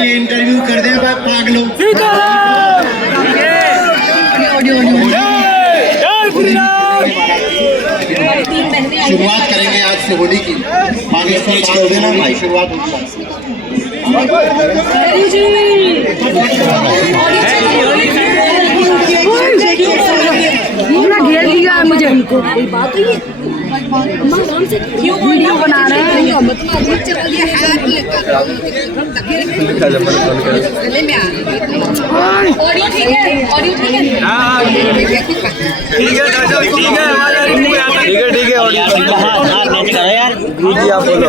ये इंटरव्यू कर दे पागलों। शुरुआत करेंगे आज से होली की। पाकिस्तान छोड़ देना भाई, शुरुआत होगी। घेर दिया मुझे, हमको कोई बात हुई क्यों वीडियो बना रहे हैं? आप बोलो।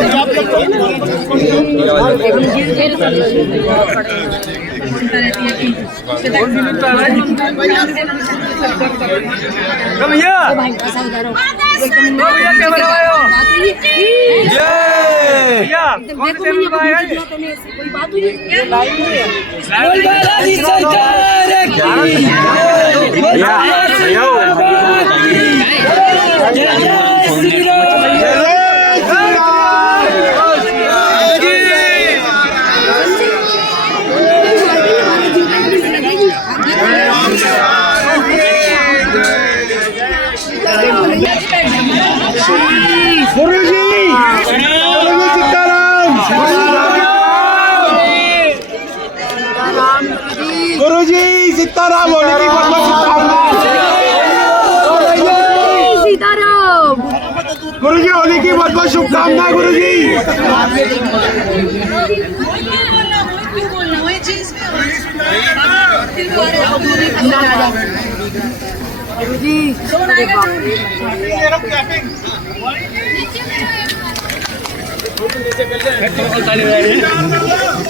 गुरुजी सीताराम, होली की बहुत बहुत शुभकामनाएं। गुरुजी होली की बहुत बहुत शुभकामनाएं। गुरुजी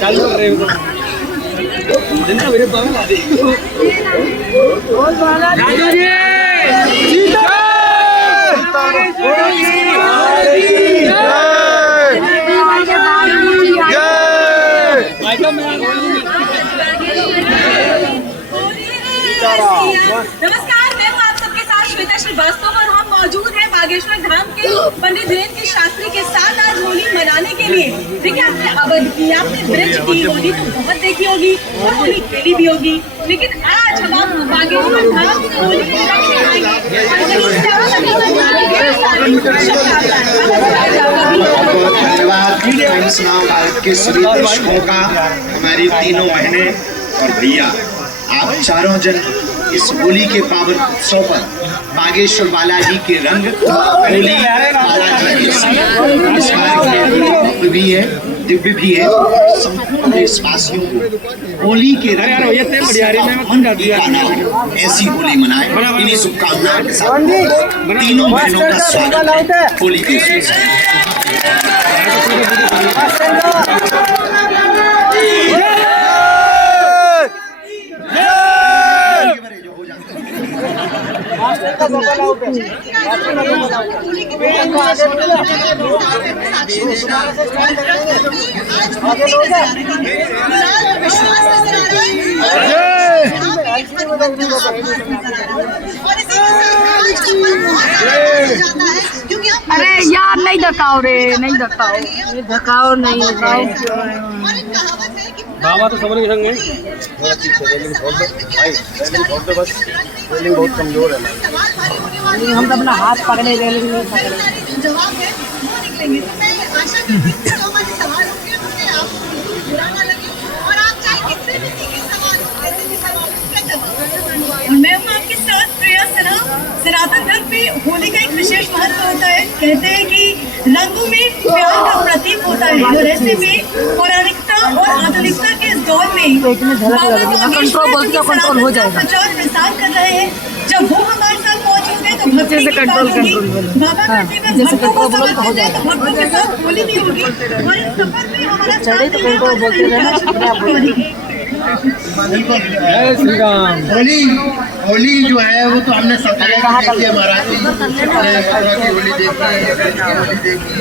चालू कर रहे हो नमस्कार, मैं हूँ आप सबके साथ श्वेता श्रीवास्तव और हम मौजूद हैं बागेश्वर धाम के पंडित धीरेन्द्र शास्त्री के साथ आज होली मनाने के लिए। देखिए, आपने अवध की, आपने ब्रज की होली तो बहुत देखी होगी और होली खेली भी होगी, लेकिन आज हम आपको बागेश्वर धाम से होली धन्यवाद भारत के सभी दर्शकों का, हमारी तीनों बहनें और भैया, आप चारों जन इस होली के पावन उत्सव पर बागेश्वर बालाजी के रंग होली भव्य भी है, दिव्य भी है। संपूर्ण देशवासियों को होली के रंग ऐसी होली मनाए, इन्हीं शुभकामनाओं के साथ तीनों बहनों का स्वागत है होली के अरे यार नहीं धकाओ रे, नहीं धकाओ, धकाओ नहीं धकाओ। बाबा तो समझ संग है, बहुत कमजोर है। हम तो अपना हाथ पकड़े गए लेकिन नहीं पकड़े। मैं हूँ आपके साथ प्रिया सना। सनातन धर्म में होली का एक विशेष महत्व होता है। कहते हैं कि रंगों में प्यार का प्रतीक होता है और ऐसे में पौराणिकता और आधुनिकता के इस दौर में कंट्रोल हो जाएगा। प्रचार प्रसार कर रहे हैं। जब वो हमारे साथ मौजूद है तो भक्ति की बात होगी, बाबा करते हुए भक्तों को समझ हो जाए तो भक्तों के साथ होली भी होगी और इस सफर में हमारा साथ देने वाला होली जो है वो तो हमने सब जगह देखी है महाराज जी। मथुरा की होली देखी, होली देखी,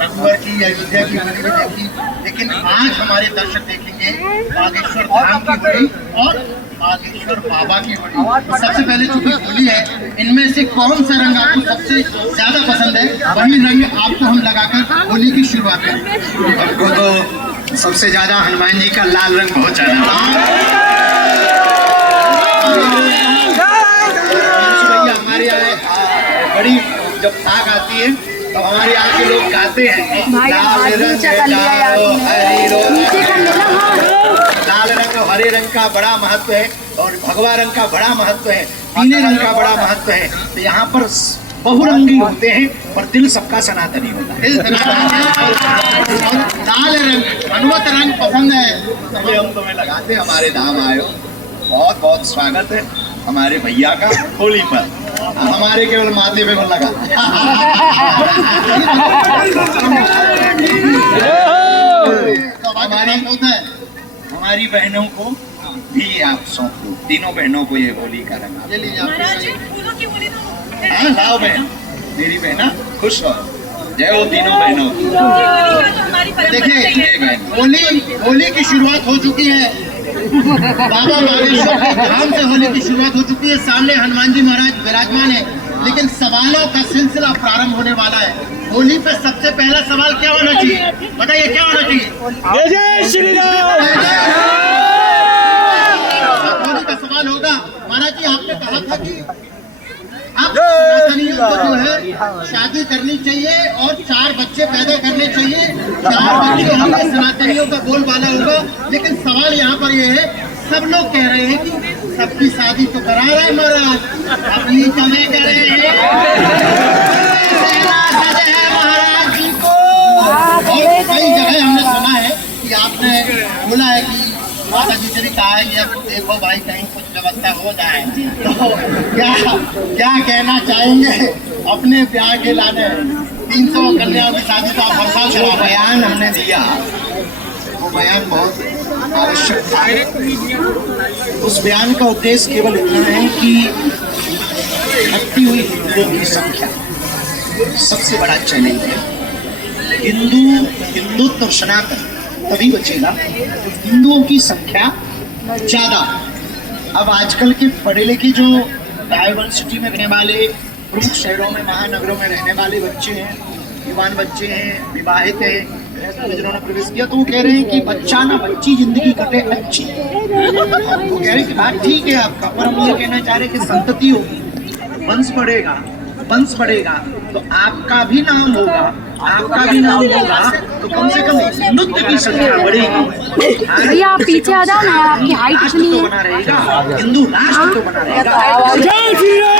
रंगवर की, अयोध्या की होली भी देखी, लेकिन आज हमारे दर्शक देखेंगे बागेश्वर धाम की होली और बागेश्वर बाबा की होली। सबसे पहले चूंकि होली है, इनमें से कौन सा रंग आपको सबसे ज्यादा पसंद है, वही रंग आपको हम लगाकर होली की शुरुआत करें। हमको तो सबसे ज्यादा हनुमान जी का लाल रंग बहुत ज्यादा हमारे यहाँ बड़ी जब फाग आती है तो हमारे यहाँ के लोग गाते हैं लाल रंग लाल रंग हरे रंग का बड़ा महत्व है और भगवा रंग का बड़ा महत्व है, पीले रंग का बड़ा महत्व है। तो यहाँ पर बहुरंगी होते हैं पर दिल सबका सनातनी होता है। और लाल रंग हनुमत रंग पसंद है तो हम तुम्हें लगाते हमारे धाम आयो। बहुत बहुत स्वागत है हमारे भैया का होली पर। हमारे केवल माथे पे लगा तो हमारी बहनों को भी आप सौंपो, तीनों बहनों को ये होली का रंग महाराज जी फूलों की होली तो हाँ लाओ बहन, मेरी बहना खुश हो, जय हो तीनों बहनों की। फूलों की होली का तो हमारी परंपरा देखिए है। होली की शुरुआत हो चुकी है, बाबा बागेश्वर के धाम से होली की शुरुआत हो चुकी है। सामने हनुमान जी महाराज विराजमान है, लेकिन सवालों का सिलसिला प्रारंभ होने वाला है। होली पे सबसे पहला सवाल क्या होना चाहिए, बताइए क्या होना चाहिए? जय श्री राम। होली का सवाल होगा, महाराज जी आपने कहा था कि आप सनातनियों को जो है शादी करनी चाहिए और 4 बच्चे पैदा करने चाहिए, 4 बच्चे होंगे, सनातनियों का बोलबाला होगा। लेकिन सवाल यहाँ पर ये है, सब लोग कह रहे हैं कि सबकी शादी तो करा रहे हैं महाराज, अपनी कमी कर रहे हैं महाराज जी को। और कई जगह हमने सुना है कि आपने बोला है कि माता जी से भी कहा है कि अब देखो भाई कहीं कुछ व्यवस्था हो जाए। तो क्या कहना चाहेंगे अपने ब्याह के लाने 300 कन्याओं की शादी का फरसा जो बयान हमने दिया, वो बयान बहुत आवश्यक था। उस बयान का उद्देश्य केवल इतना है कि घटती हुई हिंदुओं की संख्या सबसे बड़ा चैलेंज है। हिंदुत्व और सनातन तभी बचेगा तो हिंदुओं की संख्या ज्यादा। अब आजकल के पढ़े लिखे जो डाइवर्सिटी में रहने वाले प्रमुख शहरों में महानगरों में रहने वाले बच्चे हैं, युवान बच्चे हैं, विवाहित हैं, जिन्होंने प्रवेश किया, तो वो कह रहे हैं कि बच्चा ना बच्ची जिंदगी कटे अच्छी। वो कह रहे हैं कि बात ठीक है आपका, पर हम ये कहना चाह रहे हैं कि संतति होगी, वंश बढ़ेगा तो आपका भी नाम होगा, तो कम से कम हिंदुत्व की संख्या बढ़ेगी। भैया आप पीछे आ जाओ ना, आपकी हाइट इतनी तो है। बना रहेगा, हिंदू राष्ट्र तो बना रहेगा। जय श्री राम।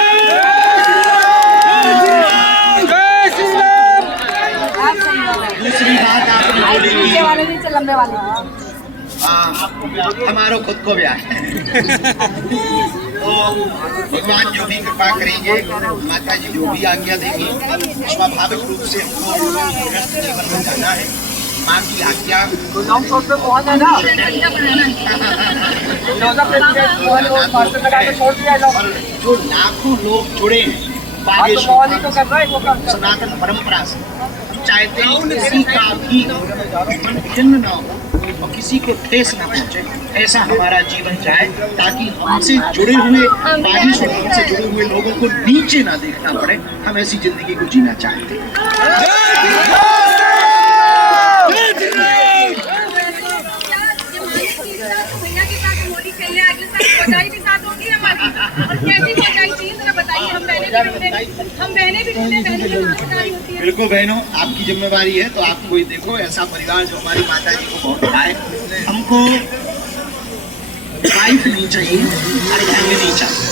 दूसरी बात आपने बोली कि लंबे वाले हमारा खुद को ब्याह है तो भगवान जो भी कृपा करेंगे, माता जी जो भी आज्ञा देंगी, स्वाभाविक रूप से हमको व्यस्त जीवन में जाना है। माँ की आज्ञा जो लाखों लोग जुड़े हैं बागेश्वर सनातन परंपरा से, हम चाहते हैं किसी का भी मन खिन्न न हो और किसी को ठेस न पहुंचे, ऐसा हमारा जीवन जाए, ताकि हमसे जुड़े हुए बागेश्वर हमसे जुड़े हुए लोगों को नीचे ना देखना पड़े। हम ऐसी जिंदगी को जीना चाहते हैं। भैया के साथ होली खेलने अगले साल बधाई भी साथ होगी हमारी। और कैसी बधाई चाहिए जरा बताइए, हम बहनें भी ढूंढते हैं। बिल्कुल बहनों, आपकी जिम्मेवारी है, तो आप कोई देखो ऐसा परिवार जो हमारी माता जी को बहुत आए। हमको वाइफ नहीं चाहिए, अर्धांगिनी नहीं चाहिए,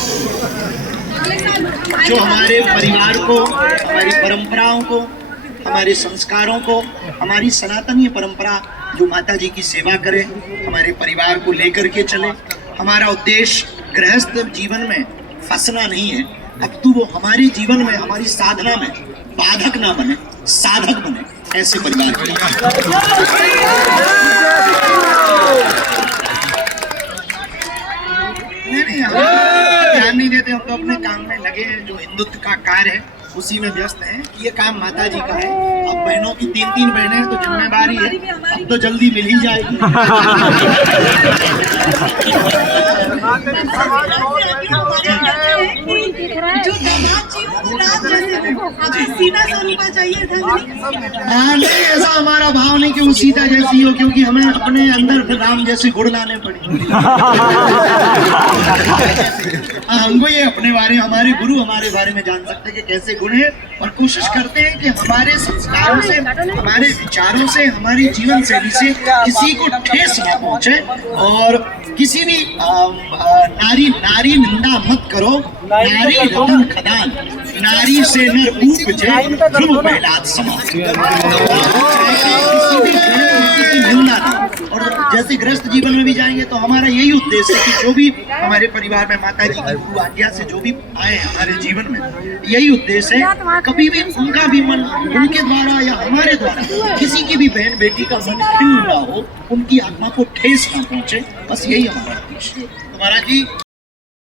जो हमारे परिवार को, हमारी परंपराओं को, हमारे संस्कारों को, हमारी सनातनीय परंपरा जो माता जी की सेवा करे, हमारे परिवार को लेकर के चले। हमारा उद्देश्य गृहस्थ जीवन में फंसना नहीं है, अपितु वो हमारे जीवन में, हमारी साधना में बाधक ना बने, साधक बने, ऐसे परिवार के ध्यान नहीं देते। हम तो अपने काम में लगे हैं, जो हिंदुत्व का कार्य है उसी में व्यस्त हैं कि ये काम माता जी का है। अब बहनों की 3-3 बहनें हैं तो जिम्मेदारी है, अब तो जल्दी मिल ही जाएगी। जो दामाद जी हो रात जैसे हो, हमें सीता सोनीपा चाहिए था नहीं? नहीं, ऐसा हमारा भाव नहीं कि वो सीता जैसी हो, क्योंकि हमें अपने अंदर फिर राम जैसे गुण लाने पड़े। हमको ये अपने बारे में, हमारे गुरु हमारे बारे में जान सकते हैं कि कैसे गुण है, और कोशिश करते हैं कि हमारे संस्कारों से, हमारे विचारों से, हमारी जीवन शैली से किसी को ठेस ना पहुंचे, और किसी भी नारी निंदा मत करो। नारी रतन खदान, नारी से नर उपजे, ध्रुव प्रहलाद समान। निंदा नहीं। और जैसे गृहस्थ जीवन में भी जाएंगे तो हमारा यही उद्देश्य है कि जो भी हमारे परिवार में माता जी की गुरु आज्ञा से जो भी आए हमारे जीवन में, यही उद्देश्य है कभी भी उनका भी मन, उनके द्वारा या हमारे द्वारा किसी की भी बहन बेटी का मन खिन्न ना हो, उनकी आत्मा को ठेस ना पहुंचे, बस यही हमारा उद्देश्य है। तो महाराज जी